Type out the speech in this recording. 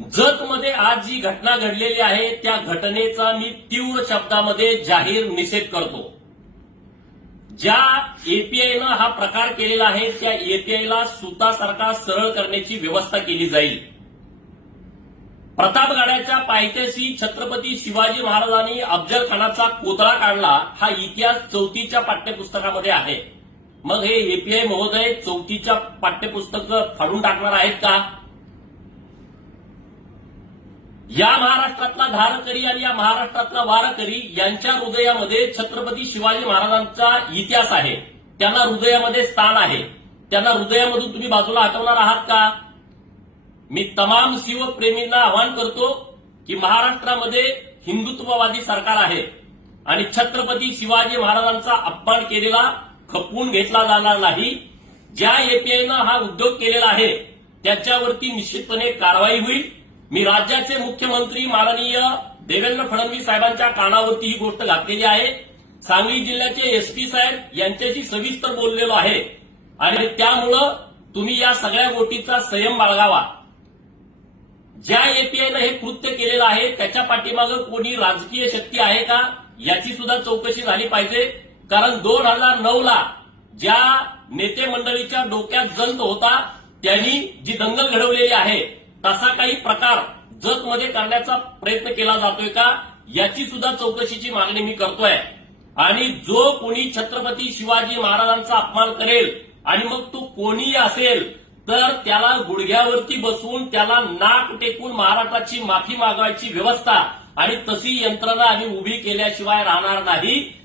जतमध्ये आज जी घटना घडलेली आहे त्या घटनेचा मी तीव्र शब्दामध्ये जाहीर निषेध करतो. ज्या एपीआयनं हा प्रकार केलेला आहे त्या एपीआयला सुतासारखा सरळ करण्याची व्यवस्था केली जाईल. प्रतापगडाच्या पायथ्याशी छत्रपती शिवाजी महाराजांनी अफजल खानाचा कोतळा काढला हा इतिहास चौथीच्या पाठ्यपुस्तकामध्ये आहे. मग हे एपीआय महोदय चौथीच्या पाठ्यपुस्तक फाडून टाकणार आहेत का? या महाराष्ट्रातला धारकरी आणि या महाराष्ट्रातला वारकरी यांच्या हृदयामध्ये छत्रपती शिवाजी महाराजांचा इतिहास आहे. त्यांना हृदयामध्ये स्थान आहे. त्यांना हृदयामधून तुम्ही बाजूला हटवणार आहात का? मी तमाम शिवप्रेमींना आवाहन करतो की महाराष्ट्रामध्ये हिंदुत्ववादी सरकार आहे आणि छत्रपती शिवाजी महाराजांचा अपमान केलेला खपवून घेतला जाणार नाही. ज्या एपीआयनं हा उद्योग केलेला आहे त्याच्यावरती निश्चितपणे कारवाई होईल. मी राज्याचे मुख्यमंत्री माननीय देवेंद्र फडणवीस साहेबांच्या कानावरती ही गोष्ट घातलेली आहे. सांगली जिल्ह्याचे एसपी साहेब यांच्याशी सविस्तर बोललेलो आहे. आणि त्यामुळं तुम्ही या सगळ्या गोष्टीचा संयम बाळगावा. ज्या एपीआयनं हे कृत्य केलेलं आहे त्याच्या पाठीमागं कोणी राजकीय शक्ती आहे का? याची सुद्धा चौकशी झाली पाहिजे. कारण दोन हजार नऊ ला ज्या नेते मंडळीच्या डोक्यात जंत होता त्यांनी जी दंगल घडवलेली आहे तसा काही प्रकार जत मध्ये करण्याचा प्रयत्न केला जातोय का याची सुद्धा चौकशीची मागणी मी करतोय. आणि जो कोणी छत्रपती शिवाजी महाराजांचा अपमान करेल आणि मग तो कोणीही असेल तर त्याला गुडघ्यावरती बसवून त्याला नाक टेकून महाराष्ट्राची माफी मागवायची व्यवस्था आणि तशी यंत्रणा आम्ही उभी केल्याशिवाय राहणार नाही.